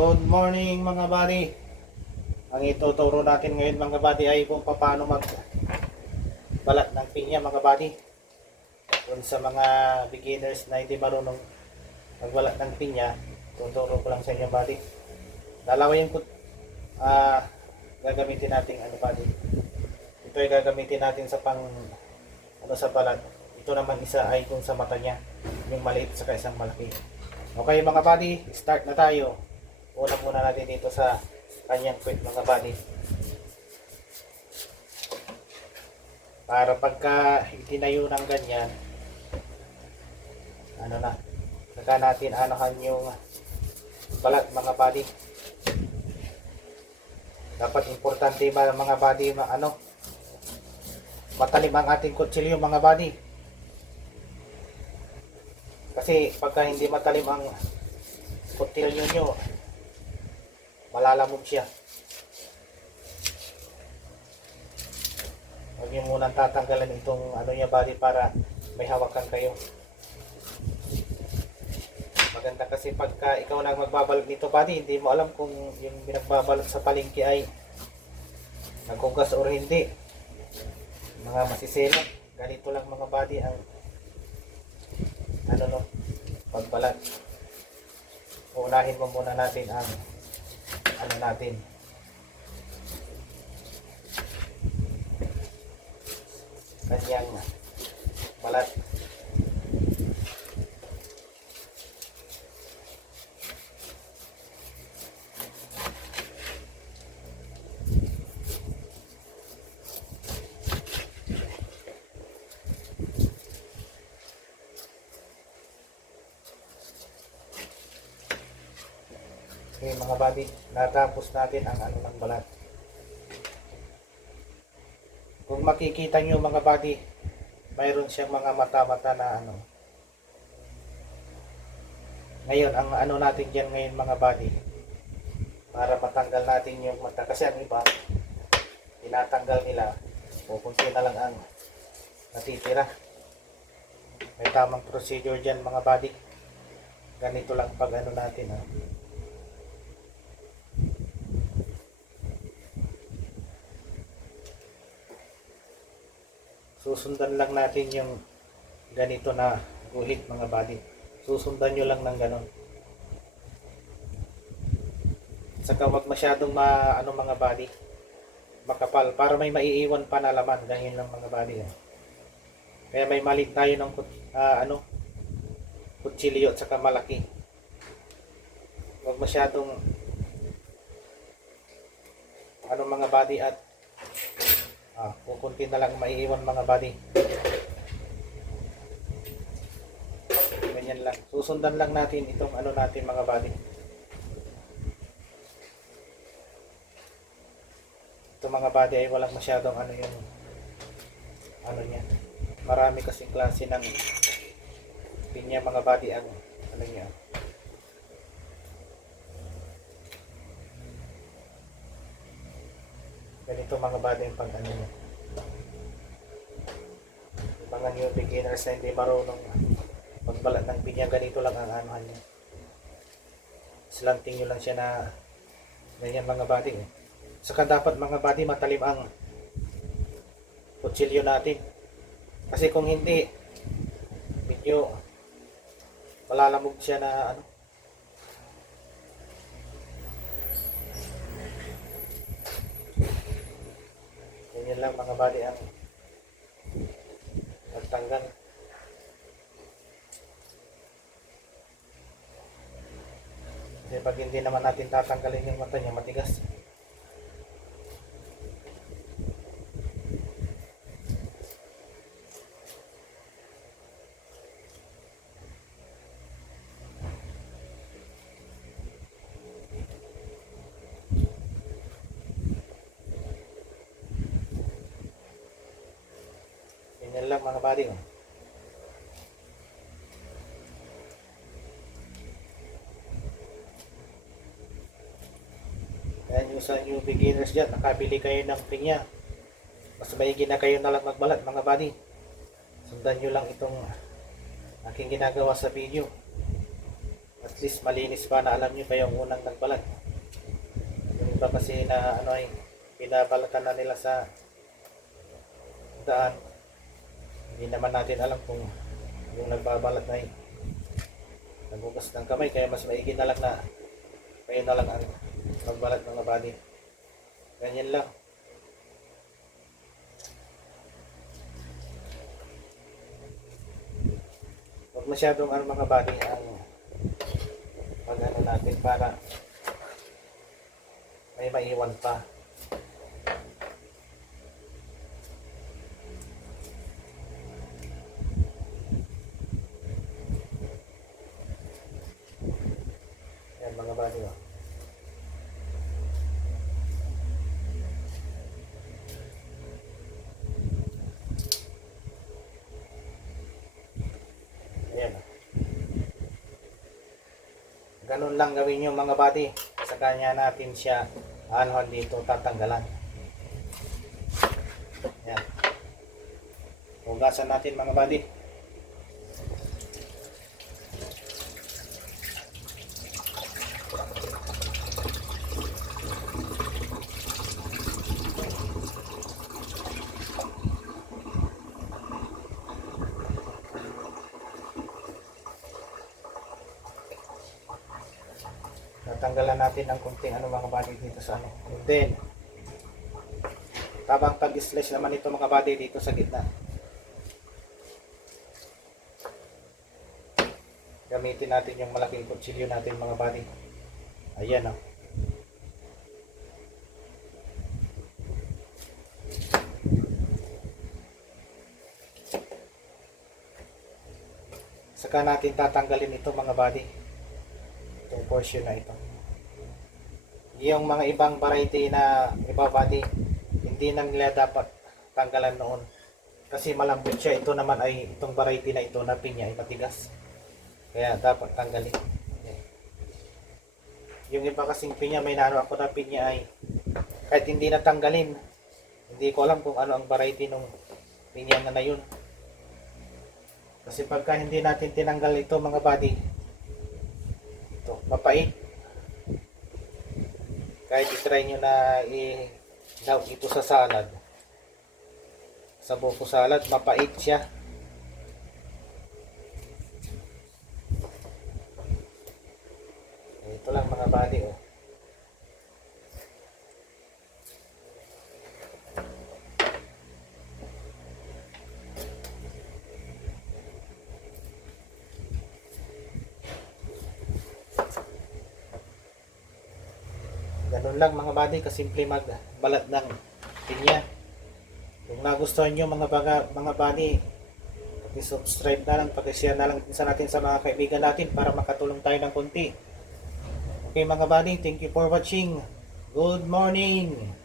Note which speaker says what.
Speaker 1: Good morning mga buddy. Ang ituturo natin ngayon mga buddy ay kung paano mag balat ng pinya mga buddy. Kung sa mga beginners na hindi marunong magbalat ng pinya, tuturo ko lang sa inyo buddy. Lalawayin ko ah gagamitin natin ano buddy. Ito ay gagamitin natin sa pang ano sa balat. Ito naman isa ay kung sa mata niya, yung maliit sa isang malaki. Okay mga buddy, start na tayo. Una muna natin dito sa kanyang quick mga buddy. Para pagka itinayo ng ganyan, ano na, saka natin anahan yung balat mga buddy. Dapat importante ba mga buddy ma ano, matalim ang ating kutsilyo mga buddy. Kasi pagka hindi matalim ang kutsilyo nyo, malalamog siya. Huwag nyo munang tatanggalan itong ano niya bali para may hawakan kayo. Maganda kasi pagka ikaw na magbabalot nito bali, hindi mo alam kung yung binagbabalot sa palengke ay nagkugas or hindi. Mga masiselo. Ganito lang mga body ang ano no, pagbalat. Unahin mo muna natin ang ano natin. Kanyang balat. Okay mga buddy, natapos natin ang ano ng balat. Kung makikita nyo mga buddy, mayroon siyang mga mata-mata na ano. Ngayon, ang ano natin dyan ngayon mga buddy, para matanggal natin yung mata. Kasi ang iba, tinatanggal nila, pupunti na lang ang natitira. May tamang procedure dyan mga buddy. Ganito lang pag ano natin ha. Susundan lang natin yung ganito na guhit mga body. Susundan nyo lang ng ganon. Saka wag masyadong ma, ano mga body, makapal para may maiiwan pa na laman. Ganyan lang mga body. Eh. Kaya may malit tayo ng ah, ano, kutsilyo at saka malaki. Wag masyadong ano mga body at Ah, kukunti na lang maiiwan mga buddy. Ganyan lang. Susundan lang natin itong ano natin mga buddy. Ito mga buddy ay walang masyadong ano yung ano niya. Marami kasing klase ng pinya mga buddy ang ano niya. Ganito mga bata yung pag ano mga new beginners na hindi marunong magbalat ng pinya, ganito lang ang anuhan nyo. Slanting nyo lang siya na ganyan mga body eh. Saka dapat mga body matalim ang kutsilyo natin. Kasi kung hindi, medyo malalamog siya na ano, Ganyan lang mga bali ang magtanggal. Kasi pag hindi naman natin tatanggalin yung mata niya, matigas. Ganyan lang mga. Oh. Kaya yung sa new beginners dyan, nakabili kayo ng pinya. Mas maigi na kayo na lang magbalat mga buddy. Sundan nyo lang itong aking ginagawa sa video. At least malinis pa na alam nyo pa yung unang nagbalat. Yung iba kasi na ano ay pinabalatan na nila sa daan. Hindi naman natin alam kung yung nagbabalat na ay nagugas ng kamay kaya mas maigi na lang na kayo na lang ang magbalat mga body. Ganyan lang. Huwag masyadong ang mga body ang pag ano natin para may maiwan pa. Body oh. Ayan. Ganun lang gawin nyo mga body. Sa kanya natin siya ano dito tatanggalan. Ayan. Hugasan natin mga body. Natanggalan natin ng kunting ano mga body dito sa ano. Then, tabang pag-slice naman ito mga body dito sa gitna. Gamitin natin yung malaking kutsilyo natin mga body. Ayan oh. o. Saka natin tatanggalin ito mga body itong portion na ito. Yung mga ibang variety na iba body, hindi na nila dapat tanggalan noon. Kasi malambot siya. Ito naman ay itong variety na ito na pinya ay matigas. Kaya dapat tanggalin. Yung iba kasing pinya, may nano ako na pinya ay kahit hindi natanggalin, hindi ko alam kung ano ang variety ng pinya na na yun. Kasi pagka hindi natin tinanggal ito mga body, ito, mapait. Kahit itry nyo na i daw ito sa salad. Sa buko salad, mapait siya. Ito lang mga body oh. Ganun lang mga buddy, kasimple magbalat ng pinya. Kung nagustuhan nyo mga baga, mga buddy, pag-subscribe na lang, pag-share na lang sa natin sa mga kaibigan natin para makatulong tayo ng konti. Okay mga buddy, thank you for watching. Good morning!